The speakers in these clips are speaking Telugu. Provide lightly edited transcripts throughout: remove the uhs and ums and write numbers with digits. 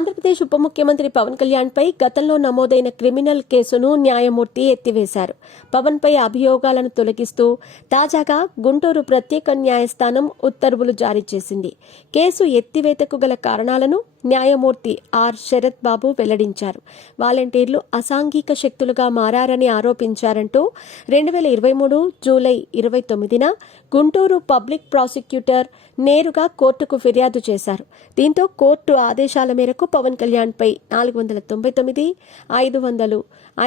ఆంధ్రప్రదేశ్ ఉప ముఖ్యమంత్రి పవన్ కళ్యాణ్పై గతంలో నమోదైన క్రిమినల్ కేసును న్యాయమూర్తి ఎత్తివేశారు. పవన్పై అభియోగాలను తొలగిస్తూ తాజాగా గుంటూరు ప్రత్యేక న్యాయస్థానం ఉత్తర్వులు జారీ చేసింది. కేసు ఎత్తివేతకు గల కారణాలను న్యాయమూర్తి ఆర్ శరత్ బాబు వెల్లడించారు. వాలంటీర్లు అసాంఘిక శక్తులుగా మారారని ఆరోపించారంటూ 2023 జూలై 29న గుంటూరు పబ్లిక్ ప్రాసిక్యూటర్ నేరుగా కోర్టుకు ఫిర్యాదు చేశారు. దీంతో కోర్టు ఆదేశాల మేరకు పవన్ కళ్యాణ్పై 499, 500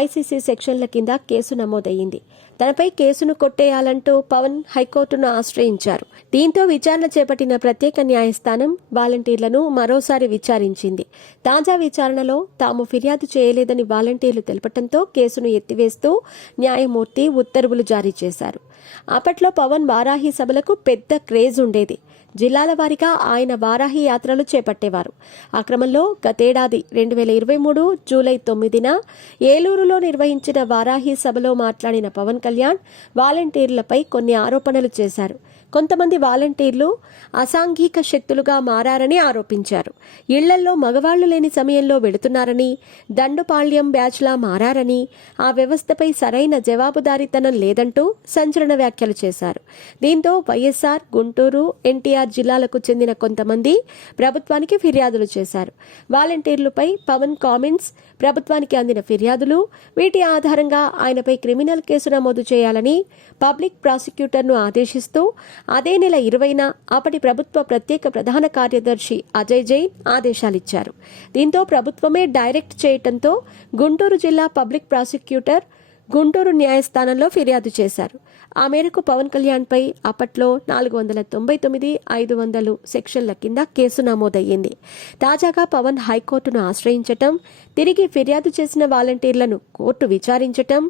ఐసీసీ సెక్షన్ల కింద కేసు నమోదయ్యింది. తనపై కేసును కొట్టేయాలంటూ పవన్ హైకోర్టును ఆశ్రయించారు. దీంతో విచారణ చేపట్టిన ప్రత్యేక న్యాయస్థానం వాలంటీర్లను మరోసారి విచారించింది. తాజా విచారణలో తాము ఫిర్యాదు చేయలేదని వాలంటీర్లు తెలపడంతో కేసును ఎత్తివేస్తూ న్యాయమూర్తి ఉత్తర్వులు జారీ చేశారు. అప్పట్లో పవన్ వారాహి సభలకు పెద్ద క్రేజ్ ఉండేది. జిల్లాల వారీగా ఆయన వారాహి యాత్రలు చేపట్టేవారు. ఆ క్రమంలో గతేడాది 2023 జూలై 9న ఏలూరులో నిర్వహించిన వారాహి సభలో మాట్లాడిన పవన్ కళ్యాణ్ వాలంటీర్లపై కొన్ని ఆరోపణలు చేశారు. కొంతమంది వాలంటీర్లు అసాంఘిక శక్తులుగా మారారని ఆరోపించారు. ఇళ్లల్లో మగవాళ్లు లేని సమయంలో వెళుతున్నారని, దండుపాళ్యం బ్యాచ్లా మారారని, ఆ వ్యవస్థపై సరైన జవాబుదారీతనం లేదంటూ సంచలన వ్యాఖ్యలు చేశారు. దీంతో వైఎస్ఆర్, గుంటూరు, ఎన్టీఆర్ జిల్లాలకు చెందిన కొంతమంది ప్రభుత్వానికి ఫిర్యాదులు చేశారు. వాలంటీర్లపై పవన్ కామెంట్స్, ప్రభుత్వానికి అందిన ఫిర్యాదులు, వీటి ఆధారంగా ఆయనపై క్రిమినల్ కేసు నమోదు చేయాలని పబ్లిక్ ప్రాసిక్యూటర్ను ఆదేశిస్తూ అదే నెల 20న అప్పటి ప్రభుత్వ ప్రత్యేక ప్రధాన కార్యదర్శి అజయ్ జైన్ ఆదేశాలిచ్చారు. దీంతో ప్రభుత్వమే డైరెక్ట్ చేయటంతో గుంటూరు జిల్లా పబ్లిక్ ప్రాసిక్యూటర్ గుంటూరు న్యాయస్థానంలో ఫిర్యాదు చేశారు. ఆ మేరకు పవన్ కళ్యాణ్పై అప్పట్లో 499, 500 సెక్షన్ల కింద కేసు నమోదయ్యింది. తాజాగా పవన్ హైకోర్టును ఆశ్రయించటం, తిరిగి ఫిర్యాదు చేసిన వాలంటీర్లను కోర్టు విచారించటం,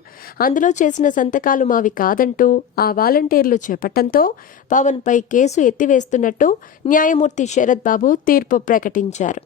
అందులో చేసిన సంతకాలు మావి కాదంటూ ఆ వాలంటీర్లు చెప్పటంతో పవన్పై కేసు ఎత్తివేస్తున్నట్టు న్యాయమూర్తి శరత్ బాబు తీర్పు ప్రకటించారు.